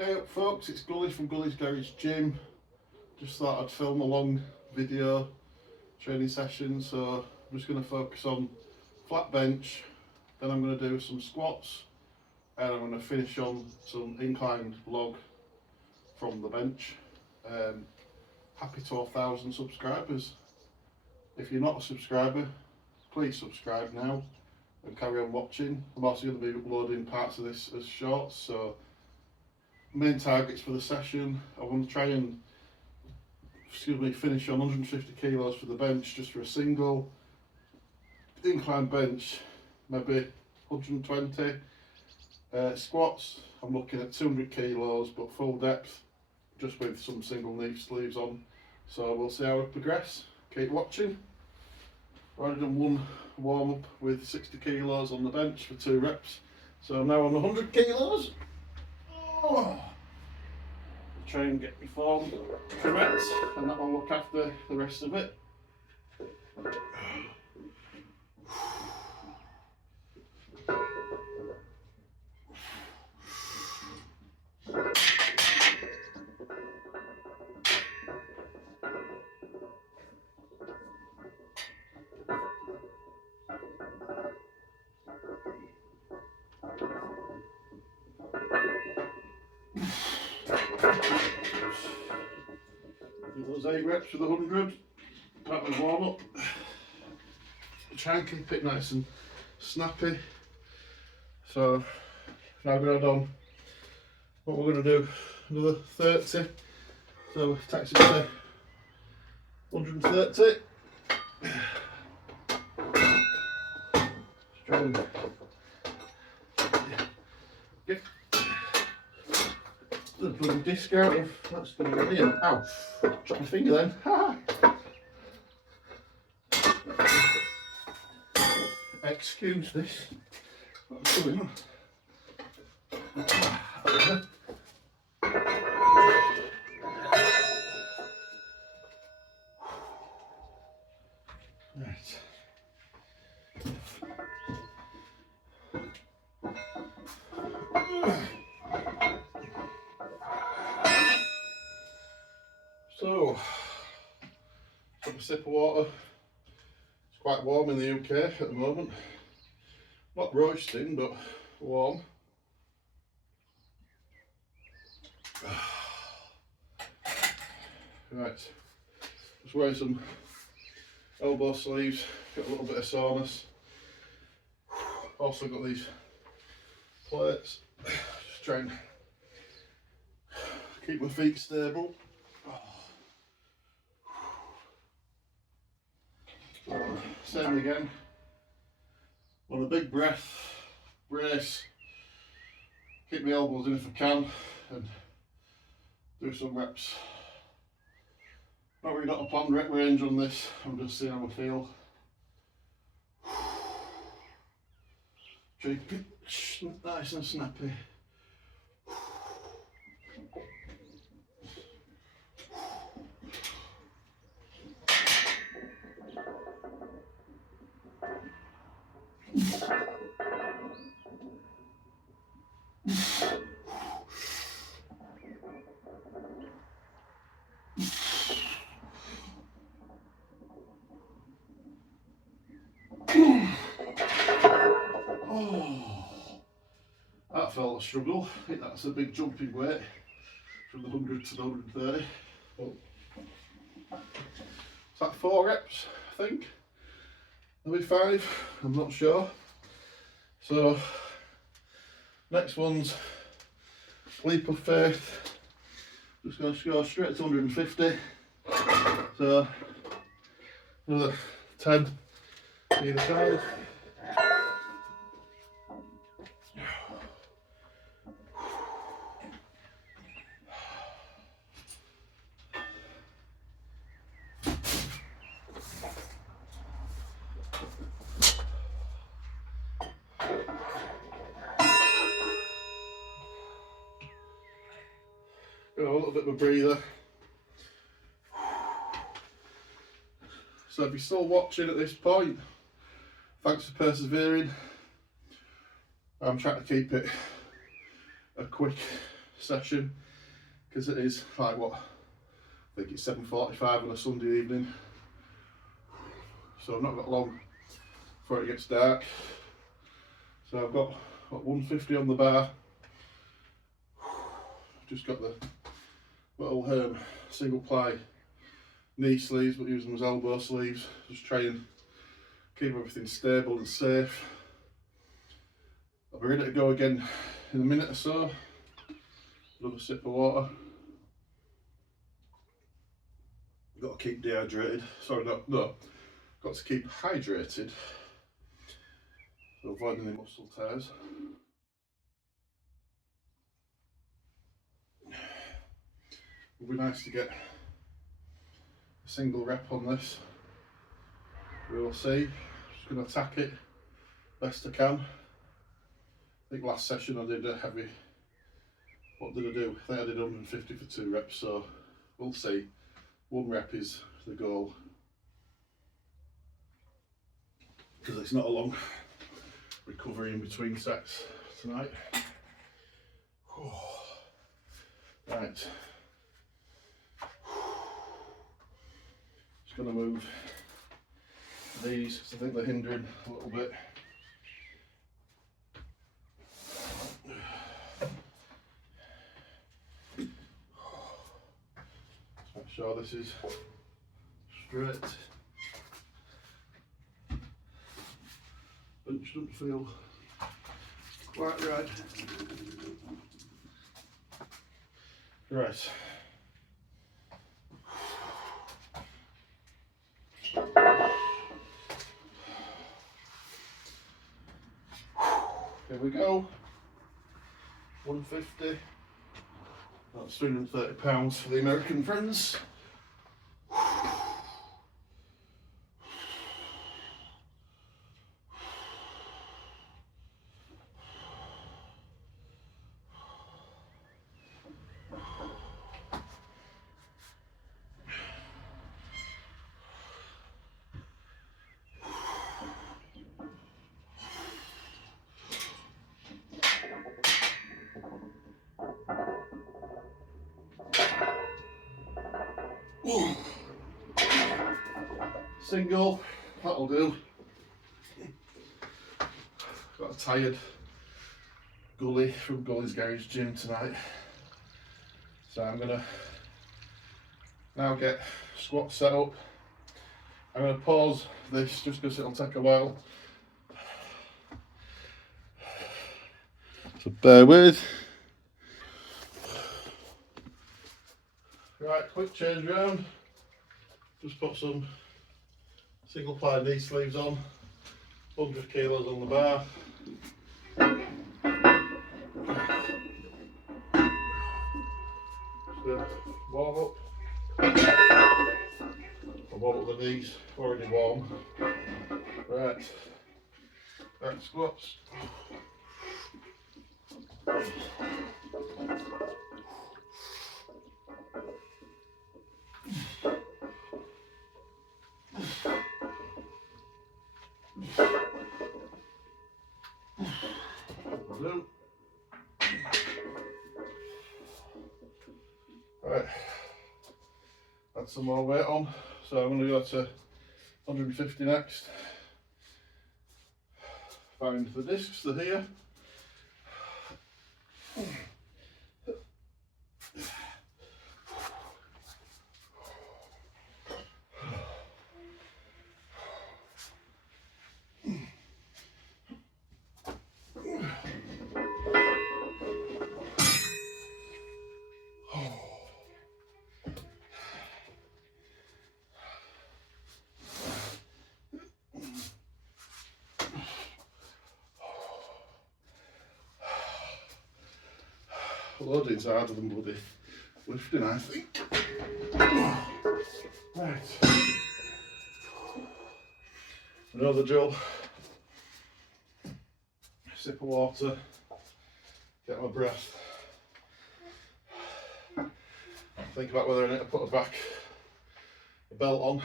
Hey up folks, it's Gully from Gully's Garage Gym. Just thought I'd film a long video training session, so I'm just going to focus on flat bench, then I'm going to do some squats, and I'm going to finish on some inclined log from the bench. Happy 12,000 subscribers. If you're not a subscriber, please subscribe now and carry on watching. I'm also going to be uploading parts of this as shorts, so main targets for the session, I want to try and finish on 150 kilos for the bench, just for a single incline bench, maybe 120. Squats, I'm looking at 200 kilos but full depth, just with some single knee sleeves on. So we'll see how we progress. Keep watching. I've already done one warm up with 60 kilos on the bench for 2 reps, so I'm now on 100 kilos. Try and get my form correct, and that will look after the rest of it. Do those 8 reps with 100, that was warm up. Try and keep it nice and snappy. So now we're going to add on what we're going to do, another 30. So it takes it to 130. Try and get the bloody disc out of that's going to be brilliant. Ow! Dropped my finger then. Ha! Excuse this. What's going on? Right. So, took a sip of water. It's quite warm in the UK at the moment. Not roasting, but warm. Right, just wearing some elbow sleeves, got a little bit of soreness. Also got these plates, just try and keep my feet stable. So, same again, on a big breath, brace, keep my elbows in if I can, and do some reps. Not really got a planned rep range on this, I'm just seeing how I feel. Keep it nice and snappy. That felt a struggle. I think that's a big jump in weight from the 100 to the 130. But it's like 4 reps, I think. Maybe 5, I'm not sure. So, next one's leap of faith. Just going to go straight to 150. So, another 10 either side. A little bit of a breather. So if you're still watching at this point, thanks for persevering. I'm trying to keep it a quick session because it is like what, I think it's 7:45 on a Sunday evening, so I've not got long before it gets dark. So I've got 150 on the bar. Just got the little single ply knee sleeves, but use them as elbow sleeves. Just try and keep everything stable and safe. I'll be ready to go again in a minute or so. Another sip of water. Got to keep dehydrated. Sorry, no. Got to keep hydrated. So avoiding any muscle tears. It would be nice to get a single rep on this. We will see. Just going to attack it best I can. I think last session I did a heavy. What did I do? I think I did 150 for 2 reps, so we'll see. 1 rep is the goal. Because it's not a long recovery in between sets tonight. Right. Just going to move these because I think they're hindering a little bit. Make sure this is straight. Bench doesn't feel quite right. Right. Here we go. 150. That's £330 for the American friends. Single, that'll do. Got a tired Gully from Gully's Garage Gym tonight. So I'm gonna now get squats set up. I'm gonna pause this just because it'll take a while. So bear with. Right, quick change round. Just put some single ply knee sleeves on, 100 kilos on the bar. Just warm up. I'll warm up the knees, already warm. Right, back squats. Right, add some more weight on, so I'm going to go to 150 next. Find the discs, they're here. Loading's harder than bloody lifting, I think. Right. Another drill. Sip of water. Get my breath. Think about whether I need to put a belt on. The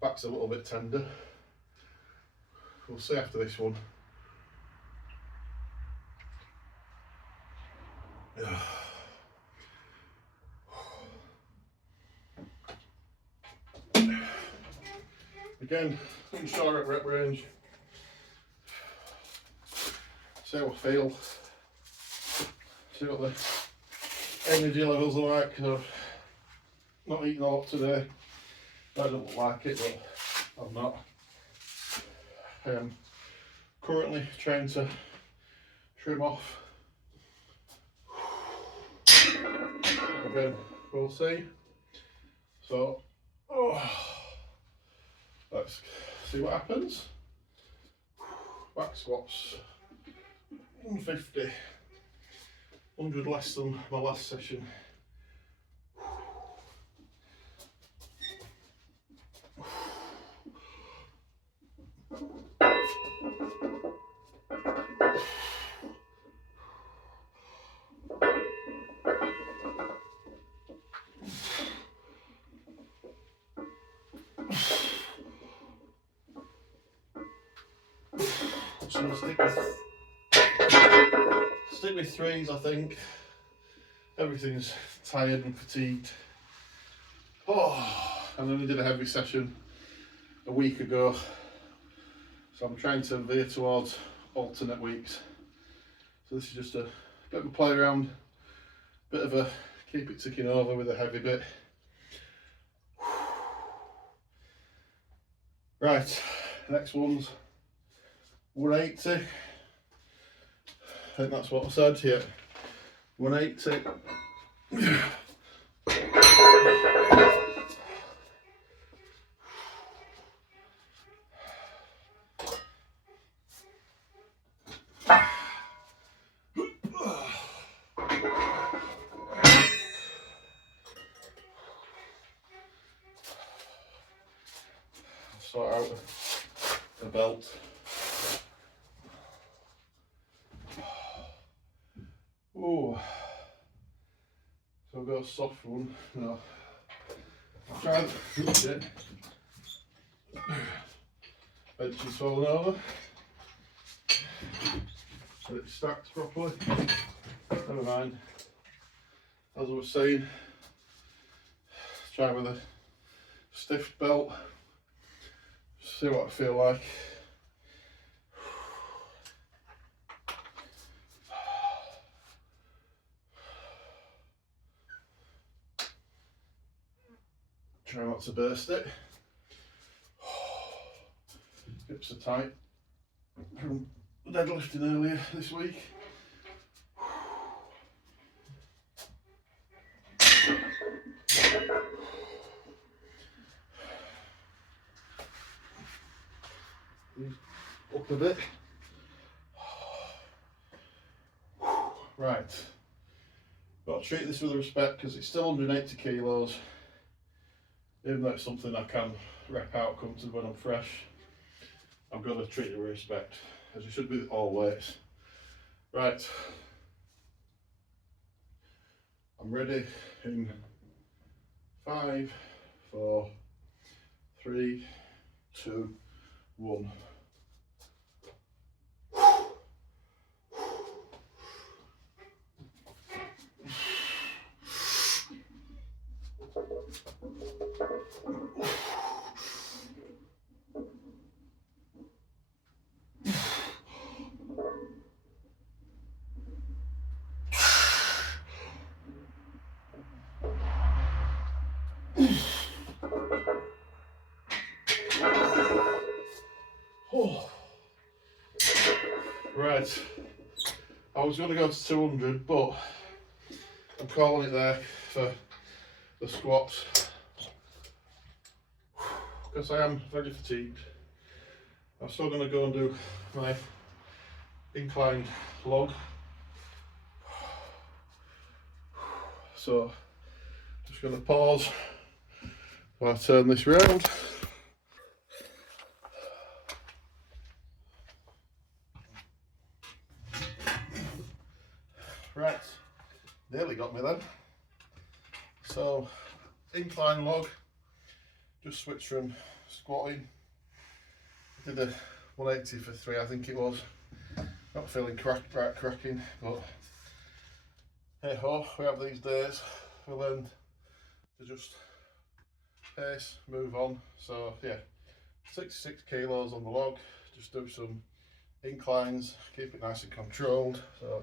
back's a little bit tender. We'll see after this one. Again, unsure at rep range. See how I feel. See what the energy levels are like. I've not eaten a lot today. I don't look like it, but I'm not. I am currently trying to trim off. Again, we'll see. So, let's see what happens. Back squats, 150, 100 less than my last session. So I'm gonna stick with threes, I think. Everything's tired and fatigued. And then we did a heavy session a week ago, so I'm trying to veer towards alternate weeks. So this is just a bit of a play around, bit of a keep it ticking over with a heavy bit. Right, next one's 180. I think that's what I said here. 180. Sort out the belt. Oh, so I'll go soft one. No, I'll try and it. Bench is falling over. So it's stacked properly. Never mind. As I was saying, try with a stiff belt. See what I feel like. Try not to burst it. Hips are tight from deadlifting earlier this week. Up a bit. Right. Got to treat this with respect because it's still 180 kilos. Even though it's something I can rep out comfortably when I'm fresh, I'm going to treat it with respect, as it should be with all weights. Right. I'm ready in 5, 4, 3, 2, 1. Oh. Right, I was going to go to 200, but I'm calling it there for the squats because I am very fatigued. I'm still going to go and do my inclined log. So, just going to pause while I turn this round. Right, nearly got me then. So, incline log, just switch from squatting. Did a 180 for 3, I think it was. Not feeling cracking, but hey ho, we have these days. We learn to just pace, move on. So yeah, 66 kilos on the log, just do some inclines, keep it nice and controlled. So